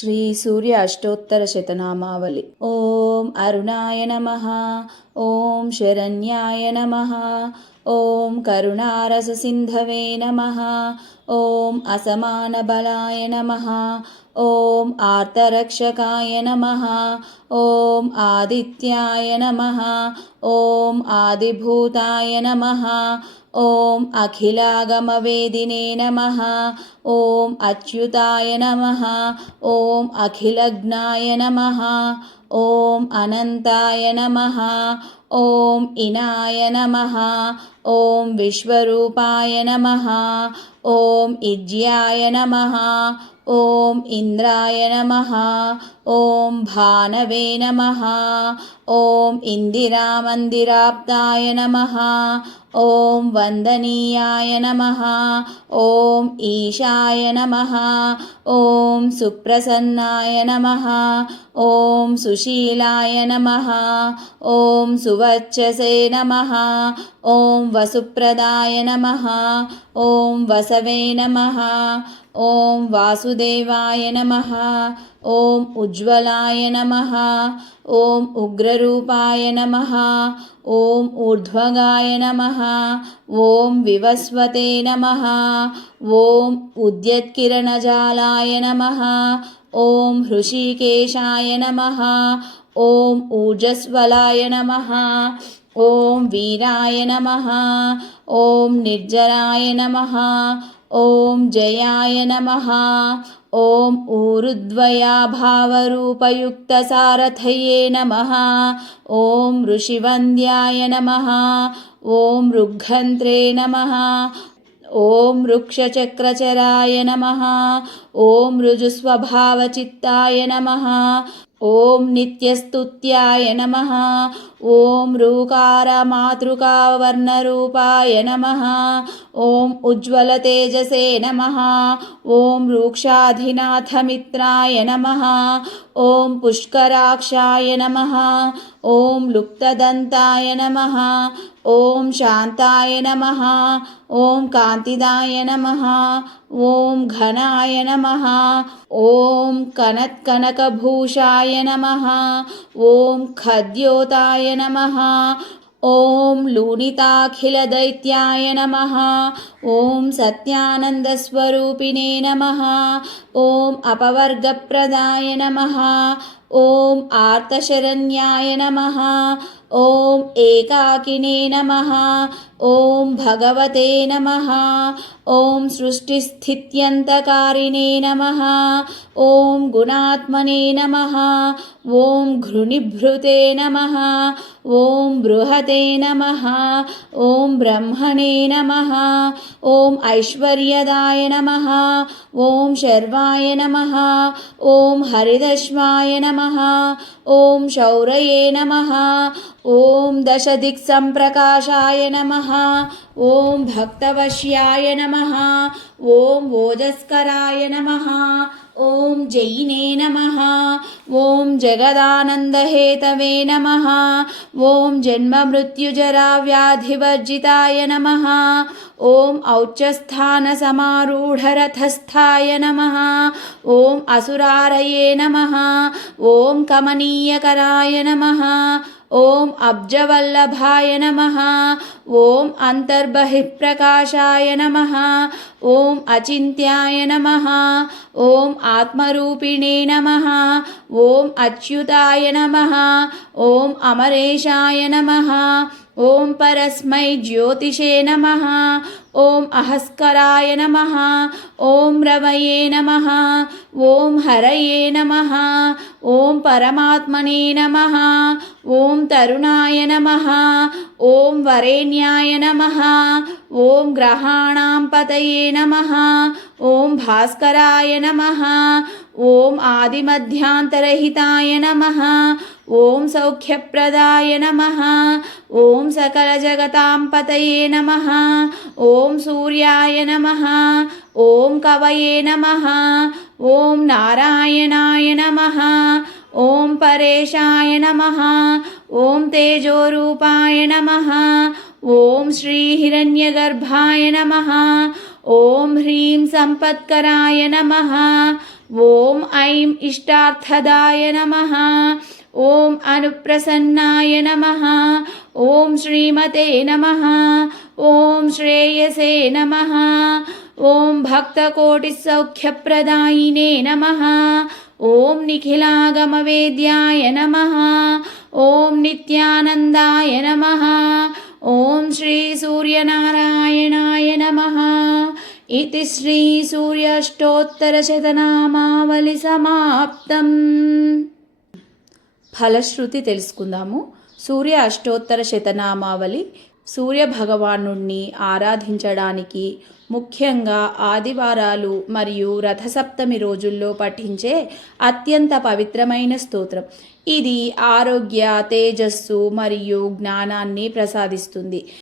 శ్రీ సూర్య అష్టోత్తర శతనామావళి. ఓం అరుణాయ నమః. ఓం శరణ్యాయ నమః. ఓం కరుణారస సింధవే నమః. ఓం అసమాన బలాయ నమః. ఓం ఆర్తరక్షకాయ నమః. ఓం ఆదిత్యాయ నమః. ఓం ఆదిభూతాయ నమః. ఓం అఖిలాగమవేదినే నమః. ఓం అచ్యుతాయ నమః. ఓం అఖిలజ్ఞాయ నమః. ఓం అనంతాయ నమః. ఓం ఇనాయ నమః. ఓం విశ్వరూపాయ నమః. ఓం ఇజ్యాయ నమః. ఓం ఇంద్రాయ నమః. ఓం భానవే నమః. ఓం ఇందిరామందిరాప్తాయ నమః. ఓం వందనీయాయ నమః. ఓం ఈశాయ నమః. ఓం సుప్రసన్నాయ నమః. ఓం సుశీలాయ నమః. ఓం సువర్చసే నమః. ఓం వసుప్రదాయ నమః. ఓం వసవే నమః. ఓం వాసుదేవాయ నమః. ఓం ఉజ్వలాయ నమః. ఓం ఉగ్రరూపాయ నమః. ఓం ఊర్ధ్వగాయ నమః. ఓం వివస్వతే నమః. ఓం ఉద్యత్కిరణజాలాయ నమః. ఓం హృషికేశాయ నమః. ఓం ఊర్జస్వలాయ నమః. ఓం వీరాయ నమః. ఓం నిర్జరాయ నమః. ఓం జయాయ నమః. ఓం ఊరుద్వయాభావరూపయుక్తసారథయే నమః. ఓం ఋషివంద్యాయ నమః. ఓం రుగ్ఘంత్రే నమః. ఓం వృక్షచక్రచరాయ నమః. ఓం రుజుస్వభావచిత్తాయ నమః. ఓం నిత్యస్తుత్యాయ నమః. ఓం రూకారమాతృకావర్ణరూపాయ నమః. ఓం ఉజ్వలతేజసే నమః. ఓం రూక్షాధినాథమిత్రాయ నమః. ఓం పుష్కరాక్షాయ నమః. ఓం లుప్తదంతాయ నమః. ఓం శాంతాయ నమః. ఓం కాంతిదాయ నమః. ఓం ఘనాయ నమః. ఓం కనత్కనకభూషాయ నమః. ఓం ఖద్యోతాయ నమః. ఓం లూనితాఖిలదైత్యాయ నమః. ఓం సత్యానందస్వరూపిణే నమః. ఓం అపవర్గప్రదాయ నమః. ఓం ఆర్తశరణ్యాయ నమః. ఓం ఏకాకినే నమః. ఓం భగవతే నమః. ఓం సృష్టిస్థిత్యంతకారిణే నమః. ఓం గుణాత్మనే నమః. ఓం ఘృణిభృతే నమః. ఓం బృహతే నమః. ఓం బ్రహ్మణే నమః. ఓం ఐశ్వర్యదాయ నమః. ఓం శర్వాయ నమః. ఓం హరిదశ్వాయ నమః. ఓం శౌరయే నమః. ఓం దశదిక్సంప్రకాశాయ నమః. ఓం భక్తవశ్యాయ నమః. ఓం ఓజస్కరాయ నమః. ఓం జయినే నమః. ఓం జగదానందహేతవే నమః. ఓం జన్మమృత్యుజరావ్యాధివర్జితాయ నమః. ఓం ఔచ్ఛస్థానసమారూఢరథస్థాయ నమః. ఓం అసురారయే నమః. ఓం కమనీయకరాయ నమః. ఓం అబ్జవల్లభాయ నమః. ఓం అంతర్బహిఃప్రకాశాయ నమః. ఓం అచింత్యాయ నమః. ఓం ఆత్మరూపిణే నమః. ఓం అచ్యుతాయ నమః. ఓం అమరేశాయ నమః. ఓం పరస్మై జ్యోతిషే నమః. ఓం అహస్కరాయ నమః. ఓం రవయే నమః. ఓం హరయే నమః. ఓం పరమాత్మనే నమః. ఓం తరుణాయ నమః. ఓం వరేణ్యాయ నమః. ఓం గ్రహాణాం పతయే నమః. ఓం భాస్కరాయ నమః. ఓం ఆదిమధ్యాంతరహితాయ నమః. ఓం సౌఖ్యప్రదాయ నమః. ఓం సకలజగతాం పతయే నమః. ఓం సూర్యాయ నమః. ఓం కవయే నమః. ఓం నారాయణాయ నమః. ఓం పరేశాయ నమః. ఓం తేజోరూపాయ నమః. ఓం శ్రీహిరణ్యగర్భాయ నమః. ఓం హ్రీం సంపత్కరాయ నమః. ఓం ఐం ఇష్టార్థదాయ నమః. ఓం అనుప్రసన్నాయ నమః. ఓం శ్రీమతే నమః. ఓం శ్రేయసే నమః. ఓం భక్తకోటిసౌఖ్యప్రదాయినే నమః. ఓం నిఖిలాగమవేద్యాయ నమః. ఓం నిత్యానందాయ నమః. ఓం శ్రీ సూర్యనారాయణాయ నమః. ఇతి శ్రీ సూర్యాష్టోత్తరశతనామావళి సమాప్తం. ఫలశ్రుతి తెలుసుకుందాము. సూర్య అష్టోత్తర శతనామావళి సూర్య భగవానుణ్ణి ఆరాధించడానికి ముఖ్యంగా ఆదివారాలు మరియు రథసప్తమి రోజుల్లో పఠించే అత్యంత పవిత్రమైన స్తోత్రం. ఇది ఆరోగ్య, తేజస్సు మరియు జ్ఞానాన్ని ప్రసాదిస్తుంది.